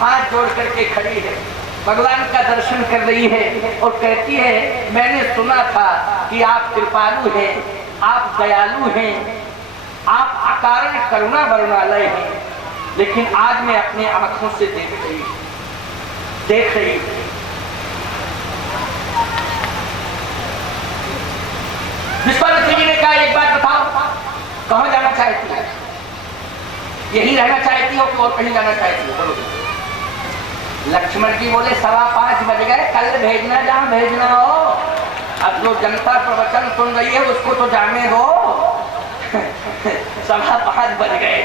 हाथ जोड़ करके खड़ी है, भगवान का दर्शन कर रही है और कहती है मैंने सुना था कि आप कृपालु हैं, आप दयालु हैं, आप अकारण करुणा वरुणालय हैं, लेकिन आज मैं अपने आंखों से देख रही विश्वामित्र जी ने कहा एक बात बताओ, कहां जाना चाहती है? यही रहना चाहती हो कि और कहीं जाना चाहती हो? बोलो। लक्ष्मण जी बोले 5:15 बज गए, कल भेजना जहां भेजना हो। अब जो जनता प्रवचन सुन रही है उसको तो जाने दो। 5:15 बज गए,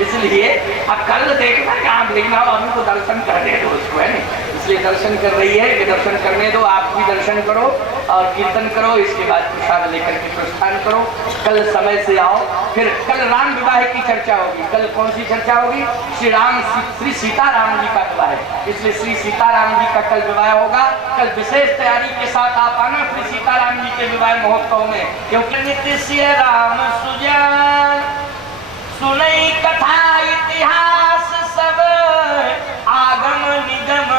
इसलिए अब कल देखना कहाँ भेजना हो, अभी तो दर्शन करने दो उसको, है नहीं? इसलिए दर्शन कर रही है कि दर्शन करने दो, आप भी दर्शन करो और कीर्तन करो, इसके बाद प्रसाद लेकर के प्रस्थान करो। कल समय से आओ। फिर कल राम विवाह की चर्चा होगी। कल कौन सी चर्चा होगी? श्री सीताराम जी का विवाह है, इसलिए श्री सीताराम जी का कल विवाह होगा। कल विशेष तैयारी के साथ आप आना श्री सीताराम जी के विवाह महोत्सव में, क्योंकि नित्य सिय राम सुजान सुनई कथा इतिहास सब आगम निगम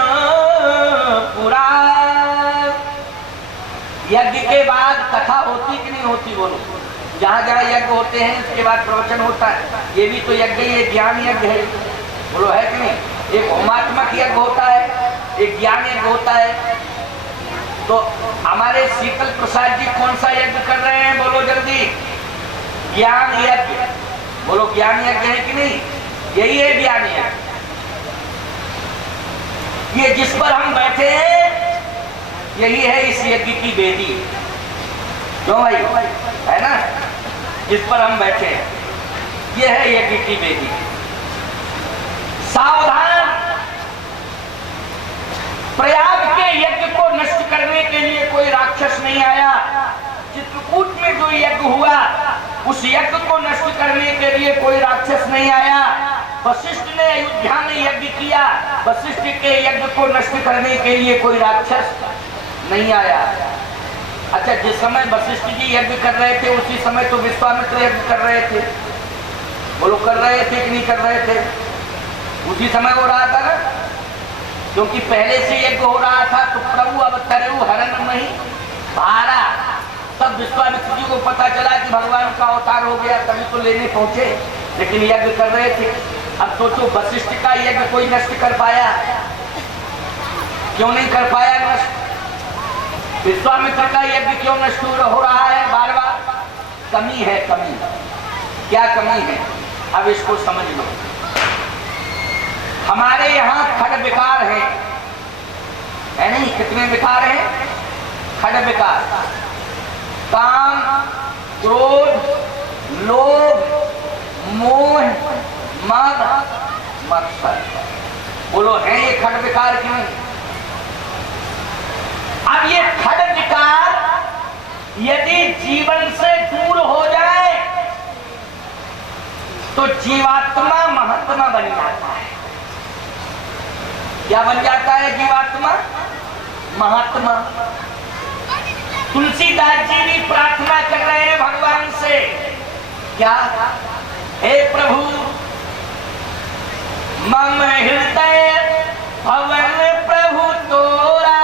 पुराण। यज्ञ के बाद कथा होती कि नहीं होती? बोलो। जहाँ जहाँ यज्ञ होते हैं उसके बाद प्रवचन होता है। ये भी तो यज्ञ ही है, ज्ञान यज्ञ है। बोलो, है कि नहीं? एक होमात्मक यज्ञ होता है, एक ज्ञान यज्ञ होता है। तो हमारे शीतल प्रसाद जी कौन सा यज्ञ कर रहे हैं? बोलो जल्दी। ज्ञान यज्ञ। बोलो, ज्ञान यज्ञ है कि नहीं? यही है ज्ञान यज्ञ। ये जिस पर हम बैठे हैं यही है इस यज्ञ की वेदी। क्यों भाई? है ना? जिस पर हम बैठे हैं ये है यज्ञ की वेदी। सावधान! प्रयाग के यज्ञ को नष्ट करने के लिए कोई राक्षस नहीं आया। चित्रकूट में जो यज्ञ हुआ उस यज्ञ को नष्ट करने के लिए कोई राक्षस नहीं आया। वशिष्ठ ने अयोध्या में यज्ञ किया, वशिष्ठ के यज्ञ को नष्ट करने के लिए कोई राक्षस नहीं आया। अच्छा, जिस समय वशिष्ठ जी यज्ञ कर रहे थे उसी समय तो विश्वामित्र यज्ञ कर रहे थे। बोलो, कर रहे थे कि नहीं कर रहे थे? उसी समय हो रहा था ना, क्योंकि पहले से यज्ञ हो रहा था। तो प्रभु अब तरु हरण नहीं भारा, तब विश्वामित्र जी को पता चला कि भगवान का अवतार हो गया, तभी तो लेने पहुंचे, लेकिन यज्ञ कर रहे थे। अब सोचो, वशिष्ठ का यज्ञ कोई नष्ट कर पाया? क्यों नहीं कर पाया नष्ट? विश्वामित्र का यज्ञ क्यों नष्ट हो रहा है बार बार? कमी है, कमी। क्या कमी है? अब इसको समझ लो। हमारे यहाँ खड विकार है नहीं? कितने विकार हैं? खड विकार, काम, क्रोध, लोभ, मोह, मद, मत्सर। बोलो, है ये खड विकार कि नहीं? अब ये खड विकार यदि जीवन से दूर हो जाए तो जीवात्मा महात्मा बन जाता है। क्या बन जाता है जीवात्मा? महात्मा। तुलसीदास जी भी प्रार्थना कर रहे हैं भगवान से, क्या? हे प्रभु, मम हृदय भवन प्रभु तोरा,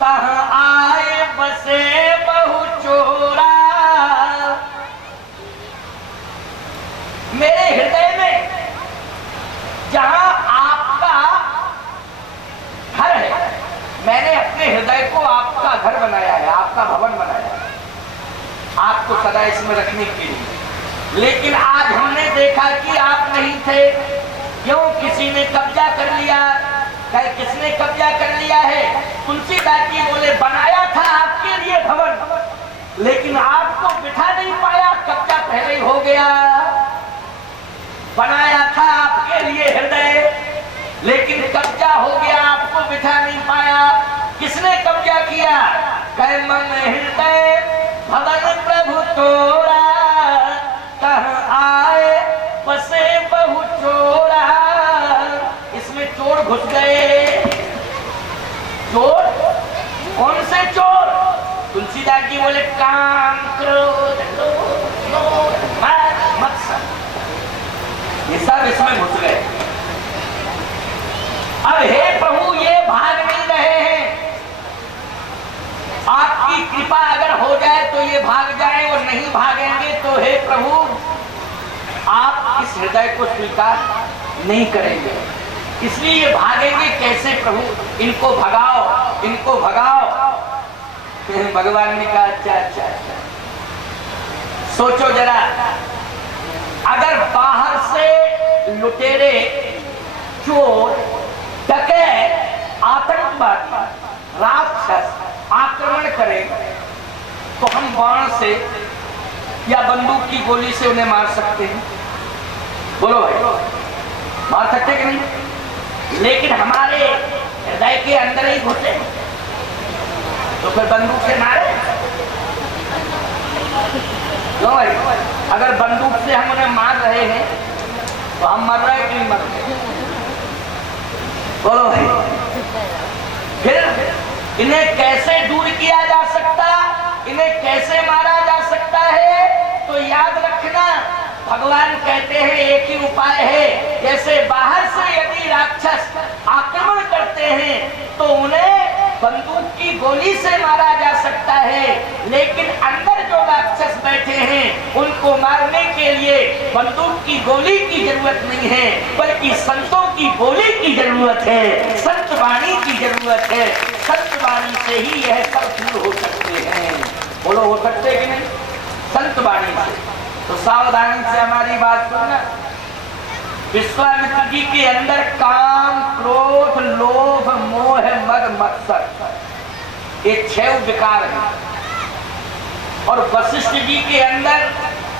तहाँ आए बसे बहु चोरा। मेरे हृदय में जहां आपका घर है, मैंने अपने हृदय को आपका घर बनाया है, आपका भवन बनाया है, आपको सदा इसमें रखने के लिए। लेकिन आज हमने देखा कि आप नहीं थे। क्यों? किसी ने कब्जा कर लिया। कहे किसने कब्जा कर लिया है? तुलसीदास जी बोले, बनाया था आपके लिए भवन, लेकिन आपको बिठा नहीं पाया, कब्जा पहले ही हो गया। बनाया था आपके लिए हृदय, लेकिन कब्जा हो गया, आपको बिठा नहीं पाया। किसने कब्जा किया? कहे मन हृदय भवन प्रभु तोरा, तहाँ आए बसे बहु चोरा। इसमें चोर घुस गए। चोर? कौन से चोर? तुलसीदास जी बोले, काम, क्रोध, लोभ, मत्सर, ये सब इसमें घुस गए। अब हे प्रभु ये भाग नहीं रहे हैं, आपकी कृपा अगर हो जाए तो ये भाग जाए और नहीं भागेंगे तो हे प्रभु आप इस हृदय को स्वीकार नहीं करेंगे, इसलिए ये भागेंगे कैसे प्रभु, इनको भगाओ, इनको भगाओ। भगवान ने कहा अच्छा अच्छा अच्छा, सोचो जरा, अगर बाहर से लुटेरे, चोर, डकैत, आतंकवादी, राक्षस आक्रमण करें तो हम बाण से या बंदूक की गोली से उन्हें मार सकते हैं, बोलो भाई, मार सकते कि नहीं? लेकिन हमारे हृदय के अंदर ही घुसे तो फिर बंदूक से मारे, लो भाई, अगर बंदूक से हम उन्हें मार रहे हैं तो हम मर रहे हैं कि नहीं मर रहे, बोलो भाई। फिर इन्हें कैसे दूर किया जा सकता, इन्हें कैसे मारा जा सकता है? तो याद रखना, भगवान कहते हैं एक ही उपाय है, जैसे बाहर से यदि राक्षस आक्रमण करते हैं तो उन्हें बंदूक की गोली से मारा जा सकता है, लेकिन अंदर जो राक्षस बैठे हैं उनको मारने के लिए बंदूक की गोली की जरूरत नहीं है, बल्कि संतों की बोली की जरूरत है, संत वाणी की जरूरत है। संत वाणी से ही यह सब दूर हो सकते हैं, बोलो हो सकते कि नहीं? संत वाणी से। तो सावधानी से हमारी बात सुनना, विश्वामित्र जी के अंदर काम, क्रोध, लोभ, मोह, मद, मत्सर, ये 6 विकार हैं, और वशिष्ठ जी के अंदर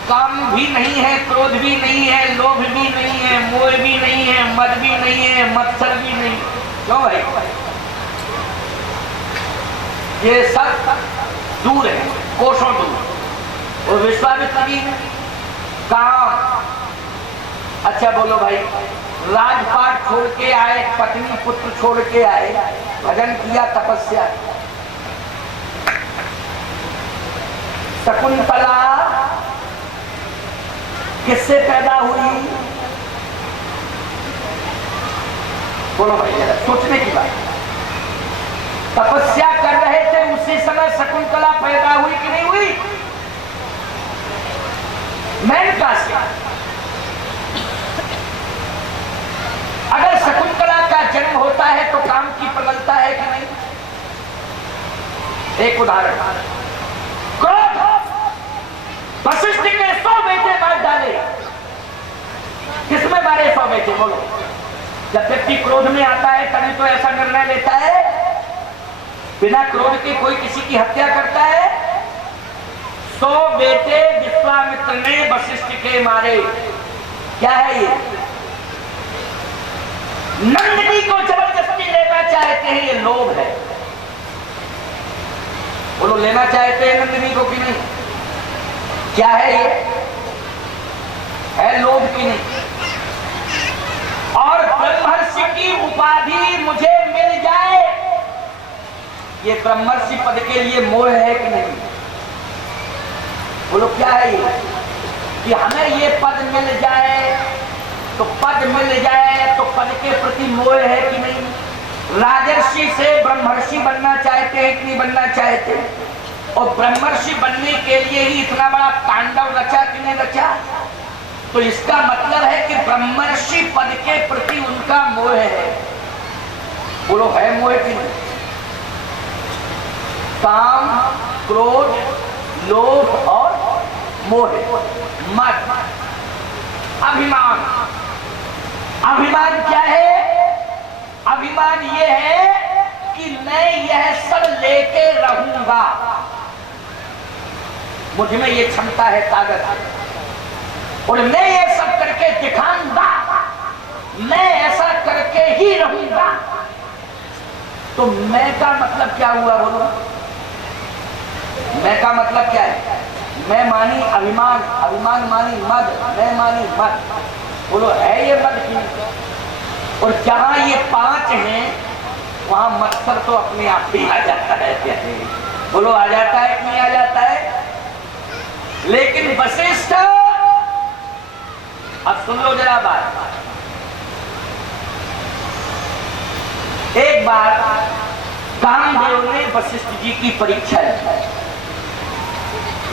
काम भी नहीं है, क्रोध भी नहीं है, लोभ भी नहीं है, मोह भी नहीं है, मद भी नहीं है, मत्सर भी नहीं। क्यों भाई? ये सब दूर है, कोसों दूर। और विश्वामित्र जी काम, अच्छा बोलो भाई, राजपाट छोड़ के आए, पत्नी पुत्र छोड़ के आए, भजन किया, तपस्या। शकुंतला किससे पैदा हुई? बोलो भाई, सोचने की बात। तपस्या कर रहे थे उसी समय शकुंतला पैदा हुई कि नहीं हुई? मेनका से। अगर शकुंतला का जन्म होता है तो काम की प्रबलता है कि नहीं? एक उदाहरण, क्रोध, वशिष्ठ के 100 बेटे मार डाले, किसमें मारे 100 बेटे? बोलो। जब व्यक्ति क्रोध में आता है तभी तो ऐसा निर्णय लेता है, बिना क्रोध के कोई किसी की हत्या करता है? 100 बेटे विश्वामित्र ने वशिष्ठ के मारे। क्या है ये? नंदिनी को जबरदस्ती लेना चाहते हैं, ये लोभ है। बोलो, लेना चाहते हैं नंदिनी को कि नहीं? क्या है ये? है लोभ कि नहीं? और ब्रह्मर्षि की उपाधि मुझे मिल जाए, ये ब्रह्मर्षि पद के लिए मोह है कि नहीं? बोलो, क्या है ये? कि हमें ये पद मिल जाए, तो पद मिल जाए तो पद के प्रति मोह है कि नहीं? राजर्षि से ब्रह्मर्षि बनना चाहते हैं कि नहीं बनना चाहते? और ब्रह्मर्षि बनने के लिए ही इतना बड़ा तांडव रचा कि नहीं रचा? तो इसका मतलब है कि ब्रह्मर्षि पद के प्रति उनका मोह है। बोलो, है मोह कि नहीं? काम, क्रोध, लोभ और मोह, मद, अभिमान। अभिमान क्या है? अभिमान ये है कि मैं यह सब लेके रहूंगा, मुझ में ये क्षमता है, ताकत है, और मैं ये सब करके दिखाऊंगा, मैं ऐसा करके ही रहूंगा। तो मैं का मतलब क्या हुआ? बोलो, मैं का मतलब क्या है? मैं मानी अभिमान, अभिमान मानी मद, मैं मानी मद। बोलो, है ये मद की? और जहां ये 5 हैं वहां मत्सर तो अपने आप ही आ जाता है। बोलो, आ जाता है कि नहीं आ जाता है? लेकिन वशिष्ठ, अब सुन लो जरा बात, एक बार कामदेव ने वशिष्ठ जी की परीक्षा ली।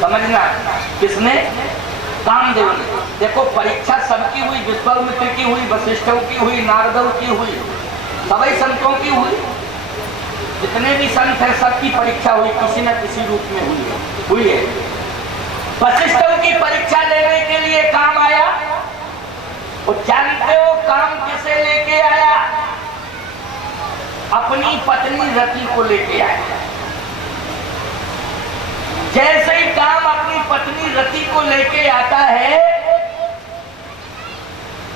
समझना, किसने? कामदेव ने। देखो परीक्षा सबकी हुई, विश्वामित्र की हुई, वशिष्ठों की हुई, नारदों की हुई, सभी संतों की हुई। जितने भी संत हैं सबकी परीक्षा हुई, किसी न किसी रूप में हुई है। वशिष्ठों की परीक्षा लेने के लिए काम आया। और जानते हो काम किसे लेके आया? अपनी पत्नी रति को लेके आया। जैसे ही काम अपनी पत्नी रति को लेके आता है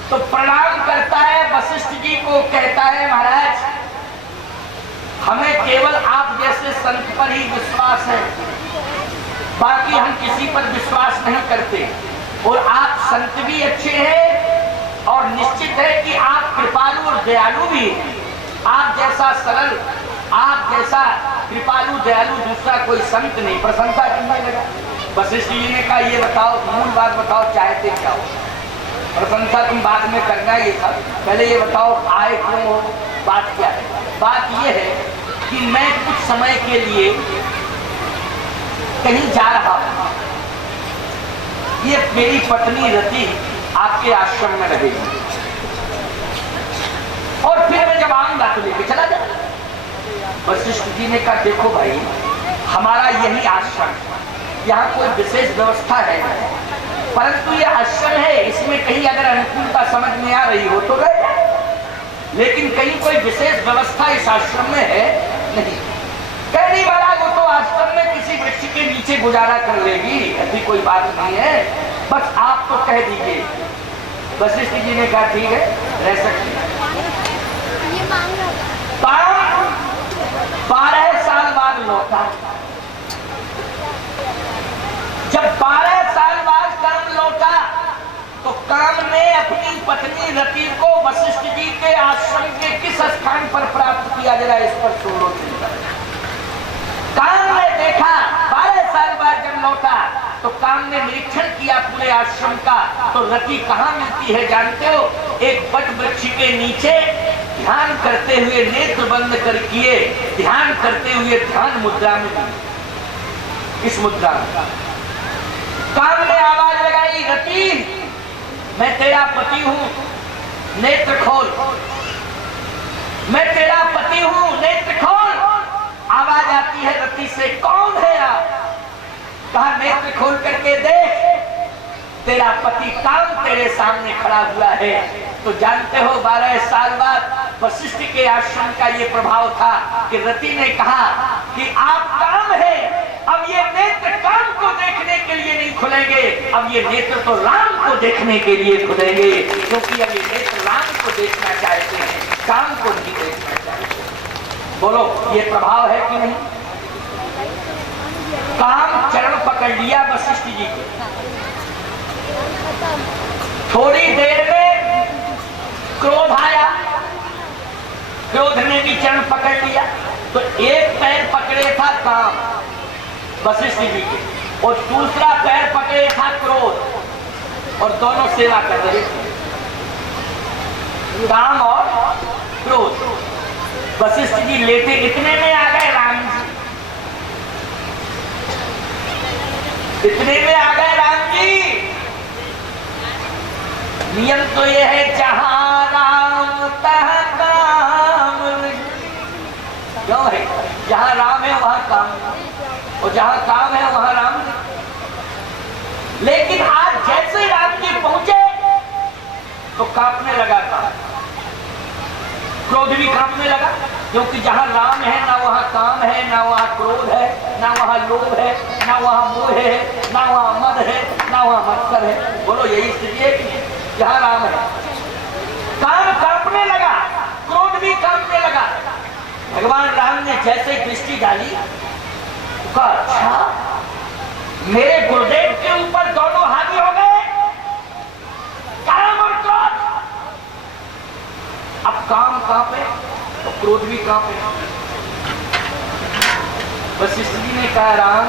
तो प्रणाम करता है वशिष्ठ जी को, कहता है महाराज हमें केवल आप जैसे संत पर ही विश्वास है, बाकी हम किसी पर विश्वास नहीं करते। और आप संत भी अच्छे हैं और निश्चित है कि आप कृपालु और दयालु भी हैं। आप जैसा सरल, आप जैसा कृपालु दयालु दूसरा कोई संत नहीं। प्रशंसा करने लगा। वशिष्ठ जी ने कहा ये बताओ, मूल बात बताओ, चाहते क्या हो? प्रशंसा तुम बाद में करना, ये था पहले ये बताओ आए क्यों हो, बात क्या है? बात ये है कि मैं कुछ समय के लिए कहीं जा रहा हूं, ये मेरी पत्नी रति आपके आश्रम में रहेगी और फिर मैं जब आऊंगा तो लेके चला जाऊंगा। वशिष्ठ जी ने कहा देखो भाई हमारा यही आश्रम, यहाँ कोई विशेष व्यवस्था है, परंतु ये आश्रम है, इसमें कहीं अगर अनुकूलता समझ में आ रही हो तो रह जाए, लेकिन कहीं कोई विशेष व्यवस्था इस आश्रम में है नहीं। कहने वाला वो तो आश्रम में किसी वृक्ष के नीचे गुजारा कर लेगी, ऐसी कोई बात नहीं है, बस आप तो कह दीजिए। वशिष्ठ जी ने कहा ठीक है रह सकती है। 12 साल बाद लौटा। जब 12 साल बाद काम लौटा तो काम ने अपनी पत्नी रति को वशिष्ठ जी के आश्रम के किस स्थान पर प्राप्त किया, जरा इस पर सुनो। काम ने देखा 12 साल बाद जब लौटा तो काम ने निरीक्षण किया पूरे आश्रम का, तो रति कहाँ मिलती है जानते हो? एक वट वृक्ष के नीचे ध्यान करते हुए, नेत्र बंद कर किए ध्यान करते हुए ध्यान मुद्रा में थी। इस मुद्रा में काम ने आवाज लगाई रति मैं तेरा पति हूं, नेत्र खोल। मैं तेरा पति हूं, नेत्र खोल। आवाज आती है रति से कौन है आप? कहा नेत्र खोल करके देख, तेरा पति काम तेरे सामने खड़ा हुआ है। तो जानते हो 12 साल बाद वशिष्ठ के आश्रम का ये प्रभाव था कि रति ने कहा कि आप काम है, अब ये नेत्र काम को देखने के लिए नहीं खुलेंगे, अब ये नेत्र तो राम को देखने के लिए खुलेंगे, क्योंकि अब ये नेत्र राम को देखना चाहते हैं, काम को नहीं देखना चाहते। बोलो ये प्रभाव है कि नहीं? काम चरण पकड़ लिया वशिष्ठ जी को। थोड़ी देर में क्रोध आया, क्रोध ने भी चरण पकड़ लिया। तो एक पैर पकड़े था काम वशिष्ठ जी के और दूसरा पैर पकड़े था क्रोध, और दोनों सेवा कर रहे थे, काम और क्रोध। वशिष्ठ जी लेटे इतने में आ गए राम जी, इतने में आ गए राम जी। नियम तो ये है जहां राम तहाँ काम, क्यों है? जहां राम है वहां काम, और जहां काम है वहां राम। लेकिन आज जैसे राम जी पहुंचे तो कांपने लगा था, क्रोध भी कांपने लगा, क्योंकि जहां राम है ना वहां काम है, ना वहां क्रोध है, ना वहां लोभ है, ना वहां मोह है, ना वहां मद है, ना वहां मत्सर है। बोलो यही स्थिति है कि जहां राम है। काम कांपने लगा, क्रोध भी कांपने लगा। भगवान राम ने जैसे दृष्टि डाली, कहा अच्छा मेरे गुरुदेव के ऊपर दोनों हावी हो गए, काम और क्रोध। अब काम कांपे तो क्रोध भी कांपे। वशिष्ठ जी ने कहा राम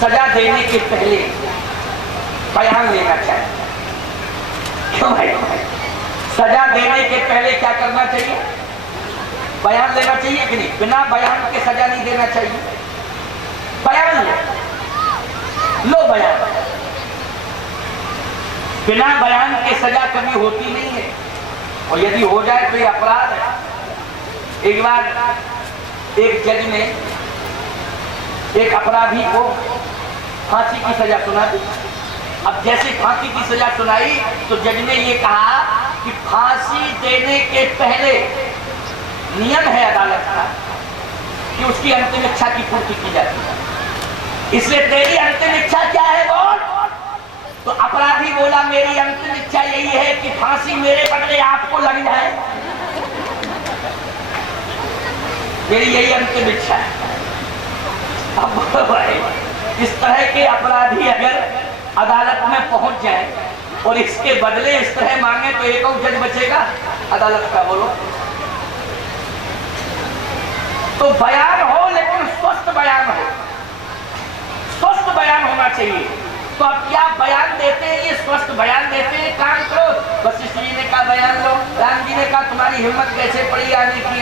सजा देने के पहले बयान लेना चाहिए। क्यों भाई? सजा देने के पहले क्या करना चाहिए? बयान लेना चाहिए कि नहीं? बिना बयान के सजा नहीं देना चाहिए। बयान लो बयान। बिना बयान के सजा कभी होती नहीं है, और यदि हो जाए तो ये अपराध है। एक बार एक जज ने एक अपराधी को फांसी की सजा सुना दी। अब जैसे फांसी की सजा सुनाई तो जज ने ये कहा कि फांसी देने के पहले नियम है अदालत का कि उसकी अंतिम इच्छा की पूर्ति की जाती है, इसलिए तेरी अंतिम इच्छा क्या है बोल? तो अपराधी बोला मेरी अंतिम इच्छा यही है कि फांसी मेरे बदले आपको लग जाए, मेरी यही अंतिम इच्छा है। अब भाई इस तरह के अपराधी अगर अदालत में पहुंच जाए और इसके बदले इस तरह मांगे तो एक और जज बचेगा अदालत का? बोलो। तो बयान हो लेकिन स्वस्थ बयान हो, स्वस्थ बयान होना चाहिए। तो अब क्या बयान देते हैं? ये स्वस्थ बयान देते हैं। काम करो। वशिष्ठ जी ने कहा बयान लो। राम जी ने कहा तुम्हारी हिम्मत कैसे पड़ी आने की?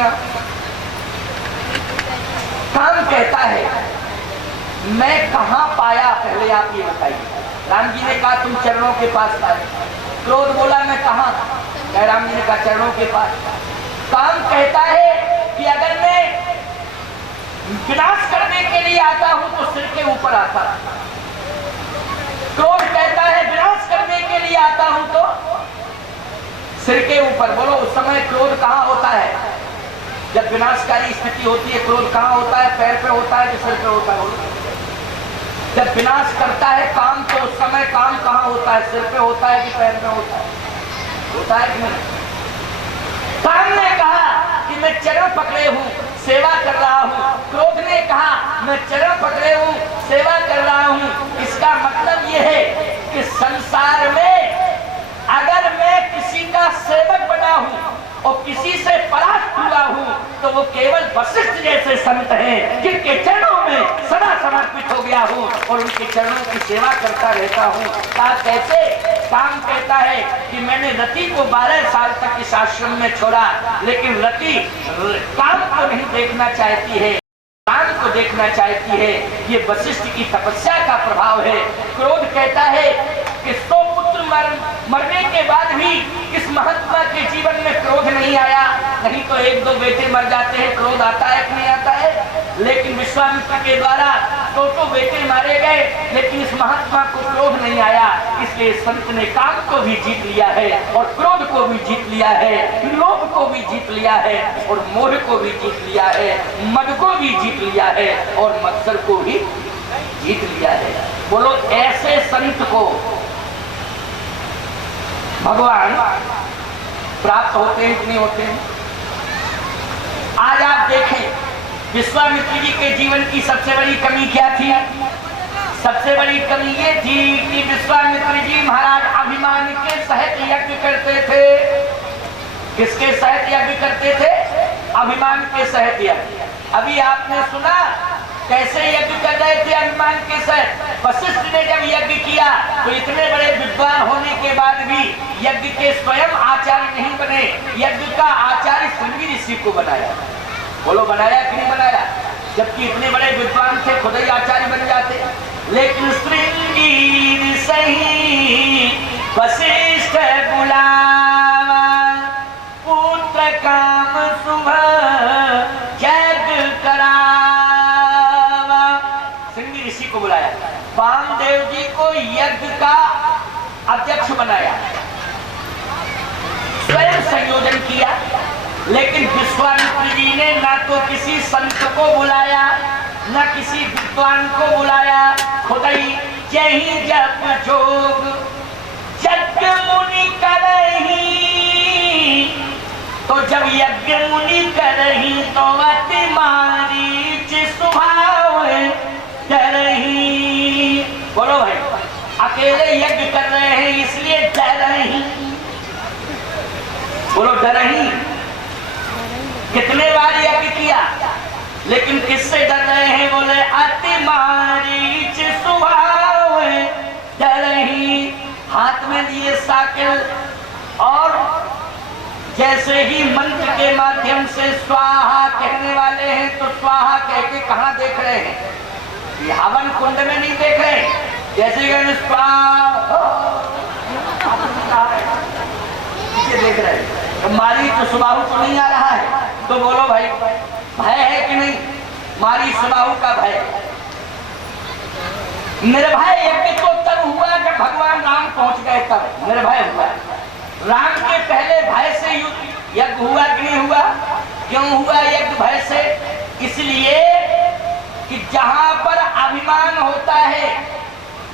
काम कहता है मैं कहां पाया, पहले आप ये बताइए। राम जी ने कहा तुम चरणों के पास पाए। क्रोध बोला मैं कहां? राम जी ने कहा चरणों के पास। काम कहता है कि अगर मैं विनाश करने के लिए आता हूं तो सिर के ऊपर आता। क्रोध कहता है विनाश करने के लिए आता हूं तो सिर के ऊपर। बोलो उस समय क्रोध कहां होता है? जब विनाशकारी स्थिति होती है क्रोध कहां होता है? पैर पे होता है कि सिर पे होता है? जब विनाश करता है काम तो उस समय काम कहां होता है? सिर पे होता है कि पैर पे होता है? होता है कि नहीं? काम ने कहा कि मैं चरण पकड़े हूं, सेवा कर रहा हूं। क्रोध ने कहा मैं चरण पकड़े हूं, सेवा कर रहा हूं। इसका मतलब यह है कि संसार में अगर मैं किसी का सेवक बना हूं और किसी से परास्त हुआ हूं तो वो केवल वशिष्ठ जैसे संत हैं जिनके चरणों में सदा समर्पित हो गया हूं और उनके चरणों की सेवा करता रहता हूं। कहा कैसे? काम कहता है कि मैंने रति को 12 साल तक इस आश्रम में छोड़ा, लेकिन रति काम को नहीं देखना चाहती है, काम को देखना चाहती है। ये वशिष्ठ की तपस्या का प्रभाव है। क्रोध कहता है कि 100 पुत्र मरने के बाद भी इस महात्मा के जीवन में क्रोध नहीं आया। नहीं तो 1-2 बेटे मर जाते हैं, क्रोध आता है कि नहीं आता है? लेकिन विश्वामित्र के द्वारा 200 बेटे मारे गए, लेकिन इस महात्मा को क्रोध नहीं आया। इसलिए संत ने काम को भी जीत लिया है और क्रोध को भी जीत लिया है, लोभ को भी जीत लिया है और मोह को भी जीत लिया है, मद को भी जीत लिया है और मत्सर को भी जीत लिया है। बोलो ऐसे संत को भगवान प्राप्त होते हैं कि नहीं होते हैं? आज आप देखें विश्वामित्र जी के जीवन की सबसे बड़ी कमी क्या थी? सबसे बड़ी कमी ये थी कि विश्वामित्र जी महाराज अभिमान के सहित यज्ञ करते थे। किसके सहित यज्ञ करते थे? अभिमान के सहित यज्ञ। अभी आपने सुना कैसे यज्ञ कर रहे थे अभिमान के सहित? वशिष्ठ ने जब यज्ञ किया तो इतने बड़े विद्वान होने के बाद भी यज्ञ के स्वयं आचार्य नहीं बने, यज्ञ का आचार्य श्रृंगी ऋषि को बनाया। बोलो बनाया कि नहीं बनाया? जबकि इतने बड़े विद्वान थे, खुद ही आचार्य बन जाते। लेकिन श्रृंगी ऋषि वशिष्ठ बुलावा, पुत्र काम सुबह यज्ञ करावा। श्रृंगी ऋषि को बुलाया, वामदेव जी को यज्ञ का अध्यक्ष बनाया, स्वयं संयोजन किया। लेकिन विश्वामित्र जी ने ना तो किसी संत को बुलाया, ना किसी विद्वान को बुलाया, खुद ही यही जप जोग यज्ञ मुनि करही। तो जब यज्ञ मुनि करही तो अति मारीच स्वभाव डरही। बोलो भाई, अकेले यज्ञ कर रहे हैं इसलिए डरही। बोलो डरही। कितने बार यज्ञ किया, लेकिन किससे डर रहे हैं? बोले अति मारीच स्वभाव डरही। हाथ में लिए साकिल और जैसे ही मंत्र के माध्यम से स्वाहा कहने वाले हैं तो स्वाहा कह के कहां देख रहे हैं? ये हवन कुंड में नहीं देख रहे। जैसे कि स्वाहा देख रहे हैं तो मारी तो सुबाहु को नहीं आ रहा है, तो बोलो भाई भय है कि नहीं? मारी सुबाहु का भय। निर्भय यज्ञ तो तब हुआ जब भगवान राम पहुंच गए, तब निर्भय हुआ। राम के पहले भय से यज्ञ हुआ कि नहीं हुआ? क्यों हुआ यज्ञ भय से? इसलिए कि जहां पर अभिमान होता है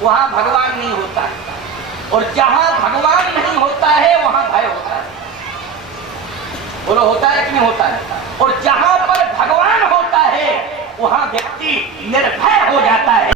वहां भगवान नहीं होता, और जहां भगवान नहीं होता है वहां भय होता है। बोलो होता है कि नहीं होता है? और जहां पर भगवान होता है वहां व्यक्ति निर्भय हो जाता है।